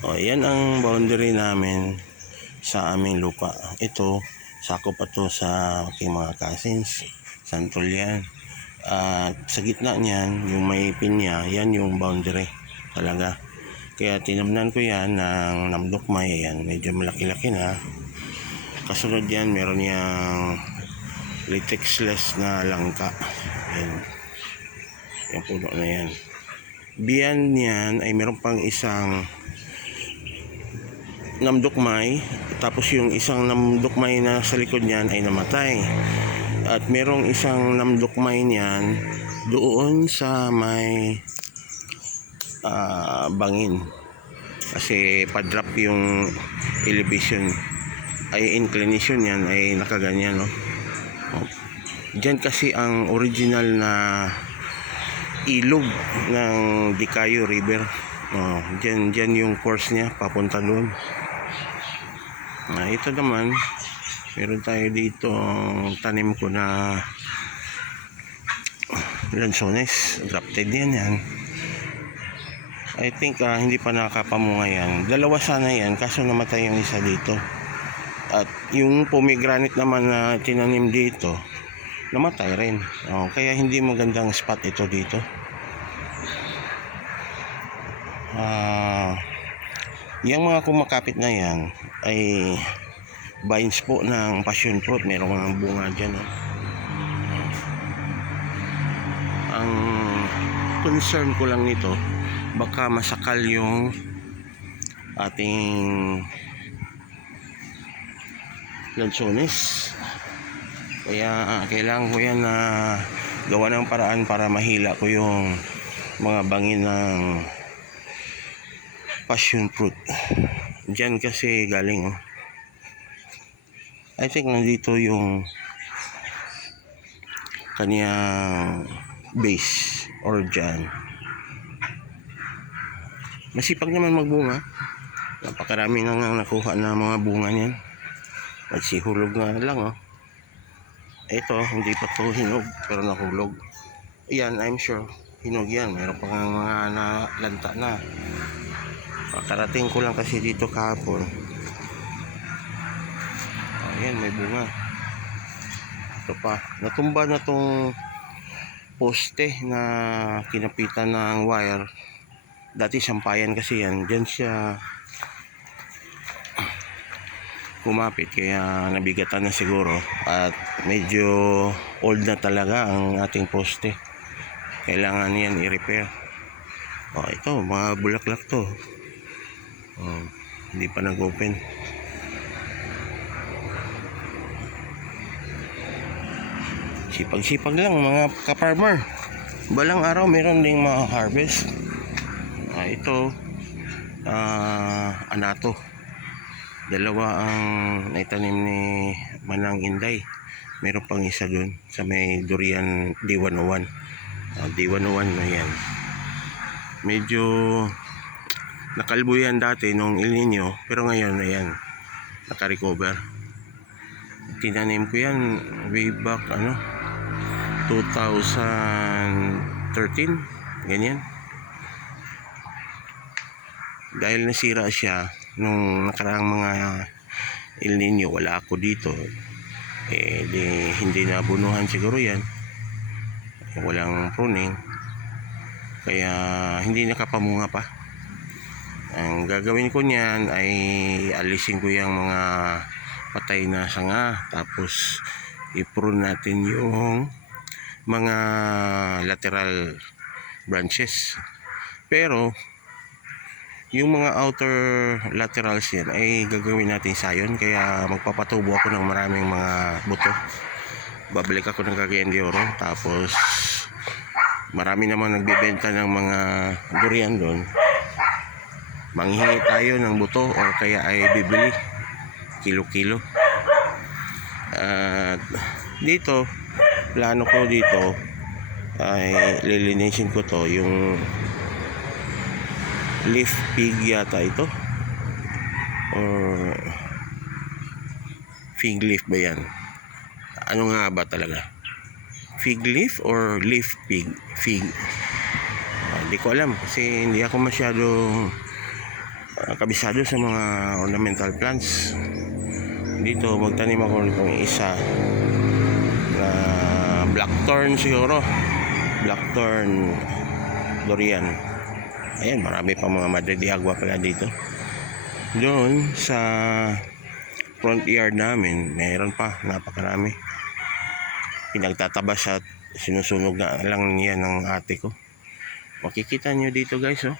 O, yan ang boundary namin sa aming lupa. Ito, sakop pa to sa aking mga cousins. Santol yan. At sa gitna niyan, yung may pinya, yan yung boundary talaga. Kaya tinamnan ko yan ng namdukmay. Yan, medyo malaki-laki na. Kasunod yan, meron yung latexless na langka. Yan. Yung puno na yan. Beyond yan ay meron pang isang namdukmay, tapos yung isang namdukmay na sa likod niyan ay namatay, at merong isang namdukmay niyan doon sa may bangin, kasi pa-drop yung elevation ay inclination yan ay nakaganyan, no? Diyan kasi ang original na ilog ng Dicayo River. Diyan yung course niya papunta doon. Ito naman, meron tayo dito tanim ko na lansones, grafted yan. I think hindi pa nakapamunga yan. Dalawa sana yan, kaso namatay yung isa dito. At yung pomegranate naman na tinanim dito, namatay rin. Kaya hindi magandang spot ito dito. Yung mga kumakapit na yan ay vines po ng passion fruit. Merong mga bunga dyan. Ang concern ko lang nito, baka masakal yung ating lansones. Kaya kailangan ko yan na gawa ng paraan para mahila ko yung mga bangin ng passion fruit. Diyan kasi galing. I think nandito yung kanyang base or dyan. Masipag naman magbunga. Napakarami nang nakuha na mga bunga niyan. Nagsihulog nga lang. Ito, hindi pa to hinog pero nahulog. Yan, I'm sure hinog yan. Meron pa nga mga nalanta na. Karating ko lang kasi dito kahapon. Ayan, may bunga. Ito pa. Natumba na tong poste na kinapitan ng wire. Dati sampayan kasi yan. Diyan siya kumapit, kaya nabigatan na siguro. At medyo old na talaga ang ating poste. Kailangan yan i-repair. Ito, mga bulaklak to. Hindi pa nag-open. Sipag-sipag lang mga ka-farmer. Balang araw meron ding ma-harvest. Ito anato. Dalawa ang naitanim ni Manang Inday. Meron pang isa dun sa may durian D101. D101 na yan. Medyo nakalbo yan dati nung El Nino, pero ngayon ayan, naka-recover. Tinanim ko yan way back 2013, ganyan. Dahil nasira siya nung nakaraang mga El Nino, wala ako dito. Hindi nabunuhan siguro yan. Walang pruning. Kaya hindi nakapamunga pa. Ang gagawin ko niyan ay alisin ko yung mga patay na sanga, tapos i-prune natin yung mga lateral branches. Pero yung mga outer laterals yan ay gagawin natin sayon, kaya magpapatubo ako ng maraming mga buto. Babalik ako ng Cagayan de Oro, tapos marami naman nagbebenta ng mga durian doon. Manghingi tayo ng buto o kaya ay bibili kilo-kilo. At dito, plano ko dito ay lilinisin ko to, yung leaf pig yata ito, or fig leaf ba yan? Ano nga ba talaga? Fig leaf or leaf pig? Fig. Hindi ko alam kasi hindi ako masyadong kabisado sa mga ornamental plants. Dito magtanim ako nitong isa na blackthorn siguro, blackthorn durian. Ayan, marami pa mga Madre de Agua pala dito. Doon sa front yard namin mayroon pa, napakarami. Pinagtatabas at sinusunog na lang niya ng ate ko. Makikita nyo dito guys, oh.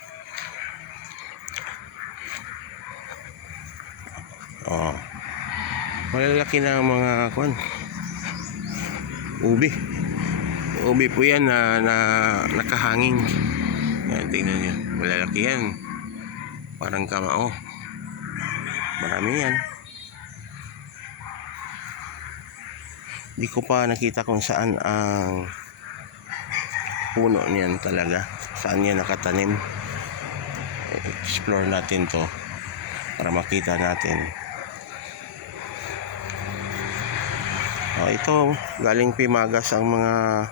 Oh. Malalaki na mga kwan. Ubi. Ubi po yan na nakahanging. Yan, tingnan nyo. Malalaki yan. Parang kamao. Marami yan. Di ko pa nakita kung saan ang puno niyan talaga. Saan yan nakatanim. Explore natin to para makita natin. Ito, galing Pimagas ang mga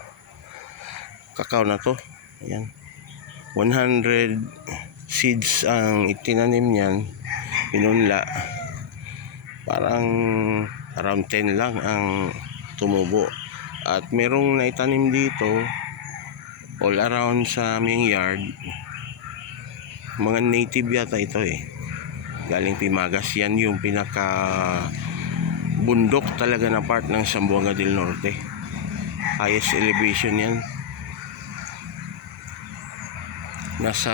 kakao na to. Ayan. 100 seeds ang itinanim niyan. Pinunla. Parang around 10 lang ang tumubo. At merong naitanim dito all around sa aming yard. Mga native yata ito eh. Galing Pimagas. Yan yung pinaka bundok talaga na part ng Zamboanga del Norte. Highest elevation yan. Nasa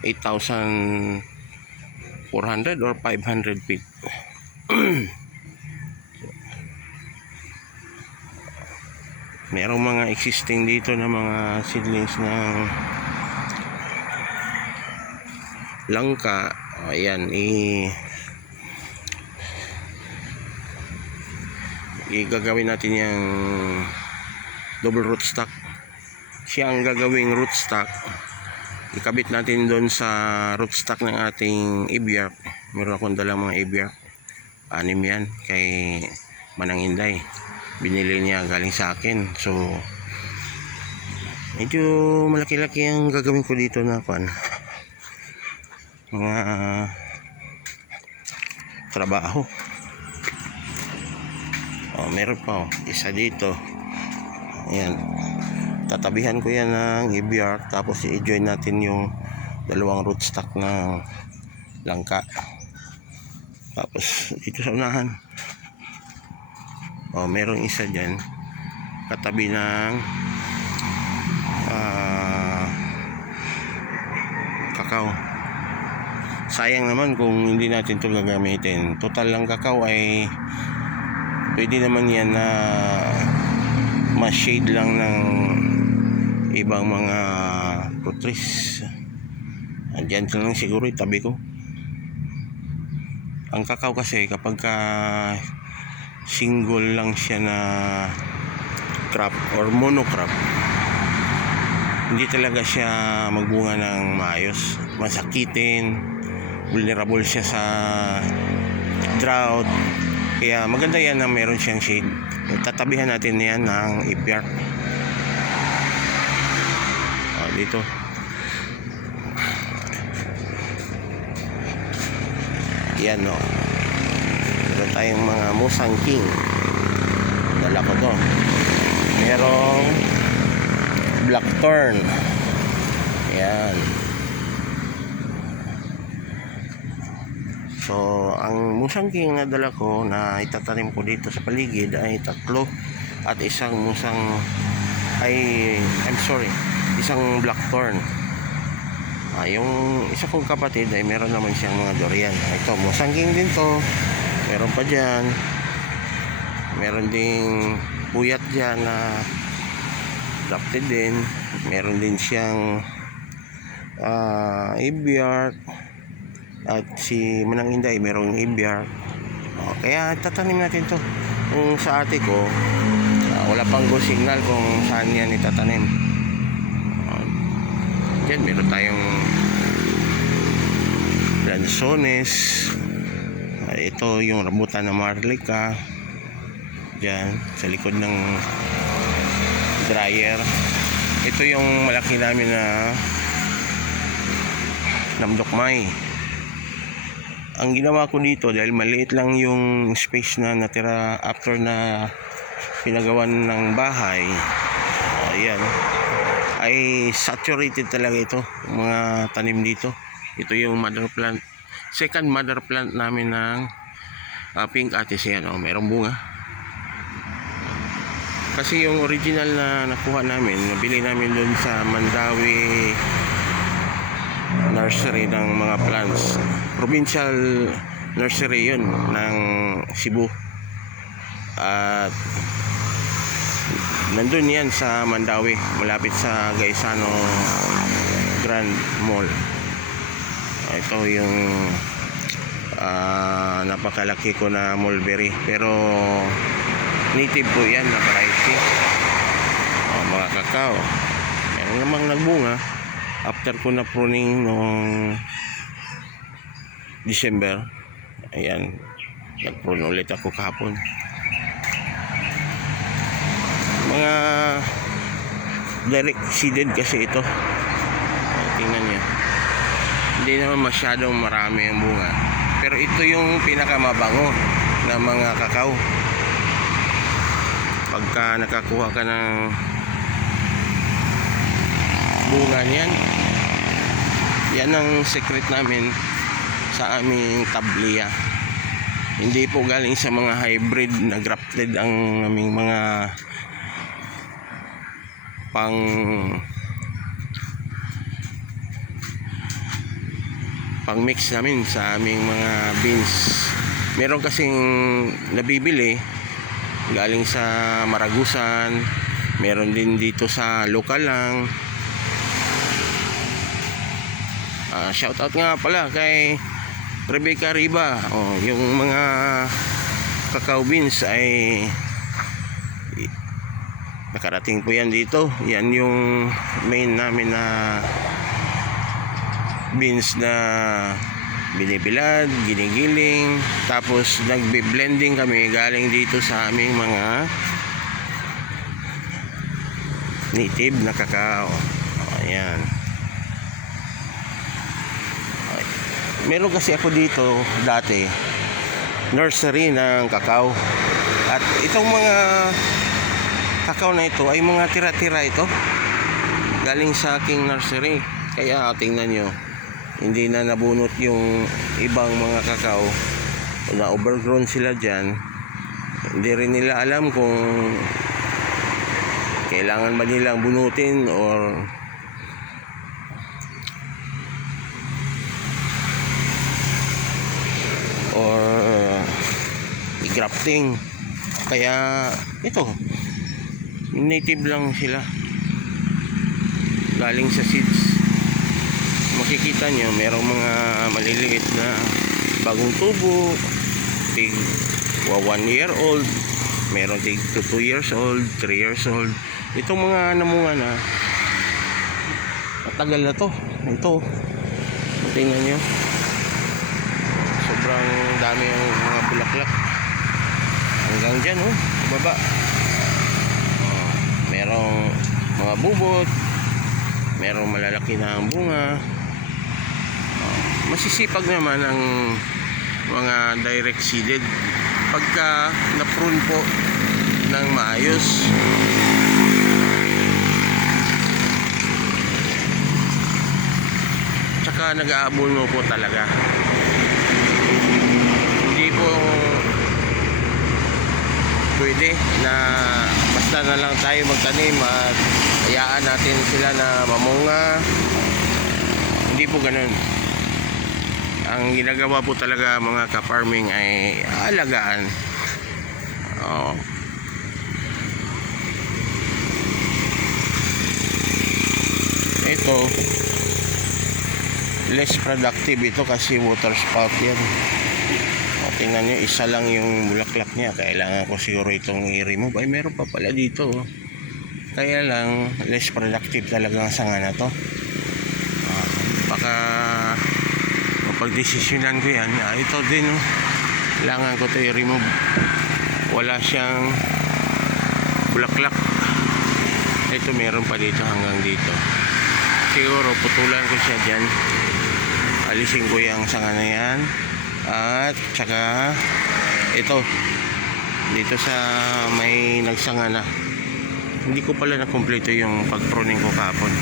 8,400 or 500 feet. Merong mga existing dito na mga seedlings ng langka. Ayan, gagawin natin yung double rootstock. Siya ang gagawing rootstock. Ikabit natin doon sa rootstock ng ating ibiyak. Meron akong dalang mga ibiyak. 6 yan kay Manang Inday. Binili niya galing sa akin. So medyo malaki-laki ang gagawin ko dito na pan. Mga trabaho. Meron pa isa dito. Ayan. Tatabihan ko yan ng EBR. Tapos i-join natin yung dalawang rootstock ng langka. Tapos dito sa unahan. Merong isa dyan. Katabi ng kakao. Sayang naman kung hindi natin ito gagamitin. Total lang kakao ay pwede naman yan na ma-shade lang ng ibang mga fruit trees. Andyan lang siguro itabi ko. Ang kakao kasi kapag single lang siya na crop or monocrop, hindi talaga siya magbunga ng maayos. Masakitin, vulnerable siya sa drought. Kaya maganda yan na meron siyang shade. Tatabihan natin yan ng EPR. Dito. Yan o. Meron tayong mga Musang King. Dala ko to. Merong Blackthorn. Yan. So, ang Musang King na dala ko na itatanim ko dito sa paligid ay 3 at isang isang Blackthorn. Yung isa kong kapatid ay meron naman siyang mga durian. Ito, Musang King din to. Meron pa dyan. Meron ding puyat dyan na adopted din. Meron din siyang EBR. At si Manang Inday merong EBR. Kaya tatanim natin to. Kung sa ate ko wala pang go signal kung saan yan itatanim. Diyan meron tayong lansones. Ito yung rambutan na Marlica. Diyan sa likod ng dryer. Ito yung malaki namin na namdokmay. ang ginawa ko dito, dahil maliit lang yung space na natira after na pinagawan ng bahay, ayan, ay saturated talaga ito, mga tanim dito. Ito yung mother plant, second mother plant namin ng pink atis. Yan, merong bunga. Kasi yung original na nakuha namin, nabili namin doon sa Mandawi nursery ng mga plants, provincial nursery yun ng Cebu, at nandun yan sa Mandawi, malapit sa Gaisano Grand Mall. Ito yung napakalaki ko na mulberry, pero native po yan na variety. Mga kakao, meron namang nagbunga after ko na pruning noong December. Ayan, nagprune ulit ako kahapon. Mga direct seeded kasi ito. Tingnan nyo, hindi naman masyadong marami ang bunga, pero ito yung pinakamabango na mga kakao. Pagka nakakuha ka ng bunga niyan, yan ang secret namin sa aming tablia. Hindi po galing sa mga hybrid na grafted ang aming mga pang mix namin sa aming mga beans. Meron kasing nabibili galing sa Maragusan, meron din dito sa lokal lang. Shout out nga pala kay Rebecca Riba. Yung mga cacao beans ay nakarating po yan dito. Yan yung main namin na beans na binibilad, ginigiling, tapos nagbe-blending kami galing dito sa aming mga native na cacao. Ayan. Meron kasi ako dito dati nursery ng cacao, at itong mga cacao na ito ay mga tira-tira ito galing sa aking nursery. Kaya tingnan nyo, hindi na nabunot yung ibang mga cacao, na overgrown sila dyan. Hindi rin nila alam kung kailangan ba nilang bunutin or i-grafting. Kaya ito, native lang sila, galing sa seeds. Makikita nyo, merong mga maliliit na bagong tubo, tig 1 year old, meron tig 2 years old, 3 years old. Itong mga namunga na, matagal na to. Ito, tingnan nyo, sobrang dami ang mga bulaklak hanggang dyan, baba. Merong mga bubot, merong malalaki na ang bunga. Masisipag naman ang mga direct seeded pagka na-prune po ng maayos. Tsaka nag-aabono po talaga. Hindi po pwede na basta na lang tayo magtanim at hayaan natin sila na mamunga. Hindi po ganun. Ang ginagawa po talaga mga ka-farming ay alagaan. Ito, less productive ito kasi water spout yan. Tingnan nyo, isa lang yung bulaklak niya. Kailangan ko siguro itong i-remove. Ay, meron pa pala dito. Kaya lang, less productive talaga ang sanga na to. Baka mapagdesisyonan ko yan. Ito din, kailangan ko ito i-remove. Wala siyang bulaklak. Ito, meron pa dito hanggang dito. Siguro, putulan ko siya dyan. Alisin ko yung sanga na yan. At saka ito dito sa may nagsanga na. Hindi ko pala na kumpleto yung pag-pruning ko kahapon.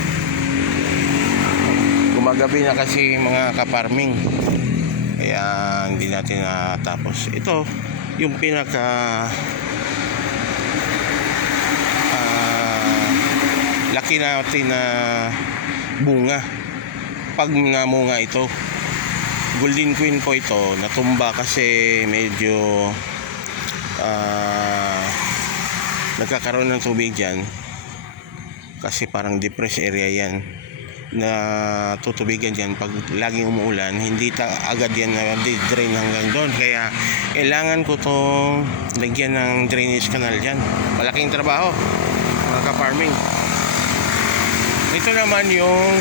Gumagabi na kasi mga ka-farming, kaya hindi natin natapos. Ito yung pinaka laki natin na bunga. Pag namunga ito, Golden Queen po ito, natumba kasi medyo nagkakaroon ng tubig dyan kasi parang depressed area yan na tutubigan dyan. Pag laging umuulan, hindi agad yan na drain hanggang doon, kaya kailangan ko tong lagyan ng drainage canal dyan. Malaking trabaho mga ka-farming. Ito naman yung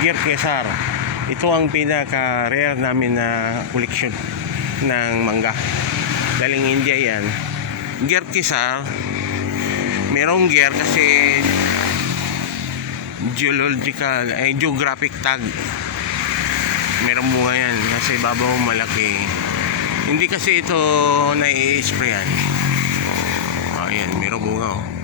Gear Quesar. Ito ang pinaka rare namin na collection ng mangga, galing India yan. Gear Quesar, merong gear kasi geographic tag. Merong bunga yan kasi babaw malaki. Hindi kasi ito nai-sprayan. Ayan, merong bunga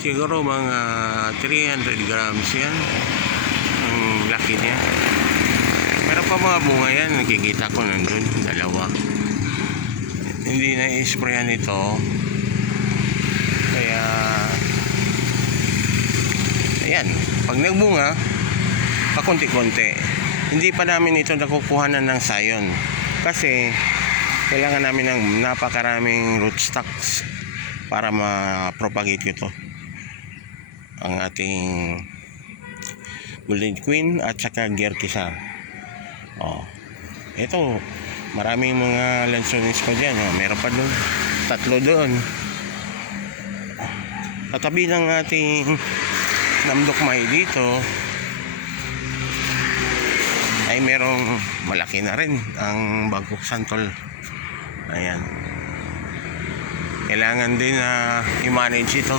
siguro mga 300 grams yan ang laki niya. Meron pa mga bunga yan, nakikita ko nandun, dalawa. Hindi na-sprayan ito, kaya ayan, pag nagbunga pakunti-kunti. Hindi pa namin ito nakukuhanan ng sayon kasi kailangan namin ng napakaraming rootstocks para ma-propagate ko ito, ang ating Golden Queen at saka Gear Quesar. Ito, maraming mga lansones pa dyan. Meron pa doon, 3 doon. Katabi ng ating namdokmay dito ay merong malaki na rin ang Bangkok Santol. Ayan, kailangan din na i-manage ito,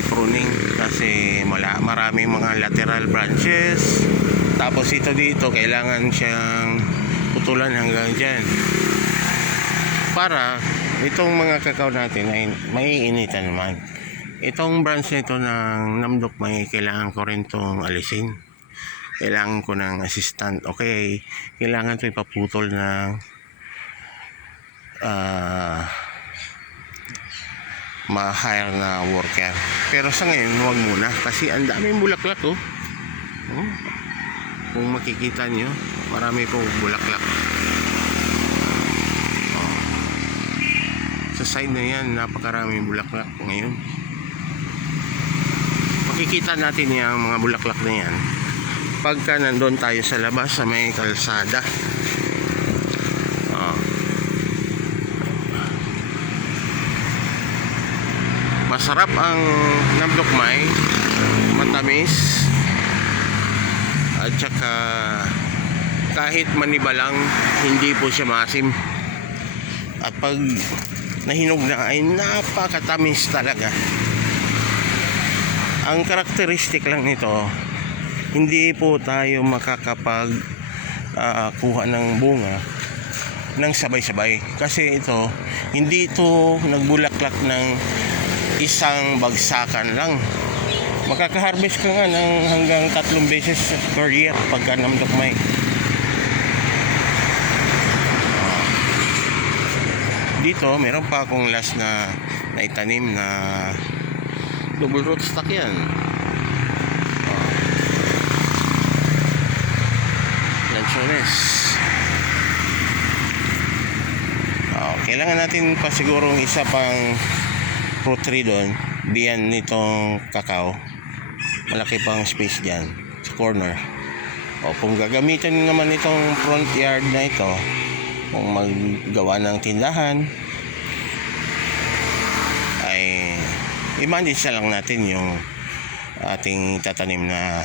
i-pruning kasi maraming mga lateral branches. Tapos ito dito kailangan siyang putulan hanggang dyan para itong mga kakao natin ay maiinitan naman. Itong branch nito ng namdokmay, kailangan ko rin itong alisin. Kailangan ko ng assistant. Okay, kailangan ito ipaputol ng ma-hire na worker. Pero sa ngayon, huwag muna kasi ang daming bulaklak kung makikita nyo, marami pong bulaklak. Sa side na yan, napakaraming bulaklak ngayon. Makikita natin yung mga bulaklak na yan pagka nandun tayo sa labas sa may kalsada. Masarap ang namdokmay, matamis, at saka kahit maniba lang, hindi po siya maasim. At pag nahinog na ay napakatamis talaga. Ang karakteristik lang nito, hindi po tayo makakapag kuha ng bunga ng sabay-sabay kasi ito, hindi ito nagbulaklak ng isang bagsakan lang. Makaka-harvest ka nga ng hanggang 3 beses per year pagka namdokmay. Dito meron pa akong last na naitanim na double rootstock yan. Lansones. Kailangan natin pa sigurong isa pang fruit tree doon, biyan nitong kakao. Malaki pang space dyan sa corner. Kung gagamitin naman itong front yard na ito, kung maggawa ng tindahan, ay i-manage na lang natin yung ating tatanim na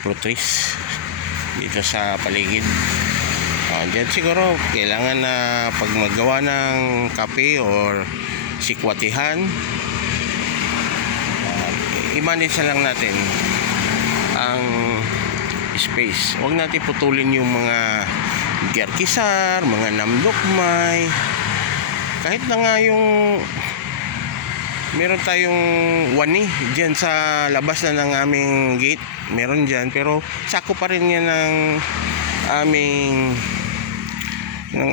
fruit trees dito sa paligid. Diyan siguro kailangan na pag maggawa ng kape or sikwatihan, i-manage na lang natin ang space. Huwag natin putulin yung mga gerkisar, mga namdokmay. Kahit na nga yung meron tayong wani dyan sa labas na ng aming gate, meron dyan, pero sako pa rin yan ng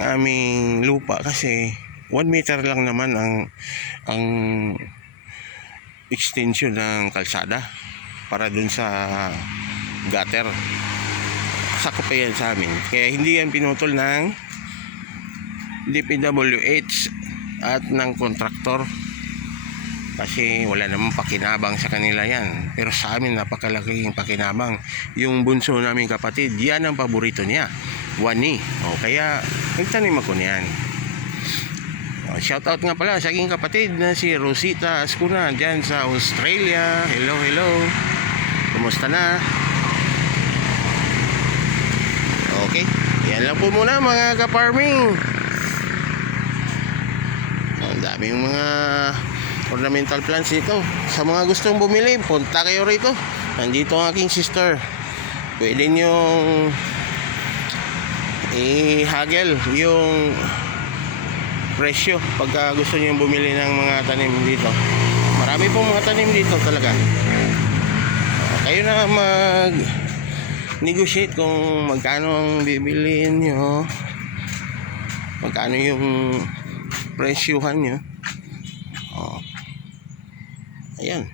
aming lupa kasi 1 meter lang naman ang extension ng kalsada para dun sa gutter. Sako pa yan sa amin, kaya hindi yan pinutol ng DPWH at ng kontraktor kasi wala namang pakinabang sa kanila yan, pero sa amin napakalaking pakinabang. Yung bunso naming kapatid, yan ang paborito niya, wani. Kaya nagtanim ako niyan. Shout out nga pala sa aking kapatid na si Rosita Ascuna dyan sa Australia. Hello, hello, kumusta na? Okay, yan lang po muna mga ka-farming. Ang daming mga ornamental plants dito. Sa mga gustong bumili, punta kayo rito. Nandito ang aking sister. Pwede nyong i-haggle yung presyo pagka gusto nyo bumili ng mga tanim dito. Marami pong mga tanim dito talaga. Kayo na mag-negotiate kung magkano ang bibiliin nyo, magkano yung presyuhan nyo. Ayan.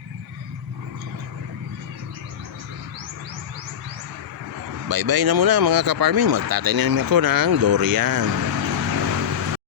Bye-bye na muna mga ka-farming. Magtatanim ako ng durian.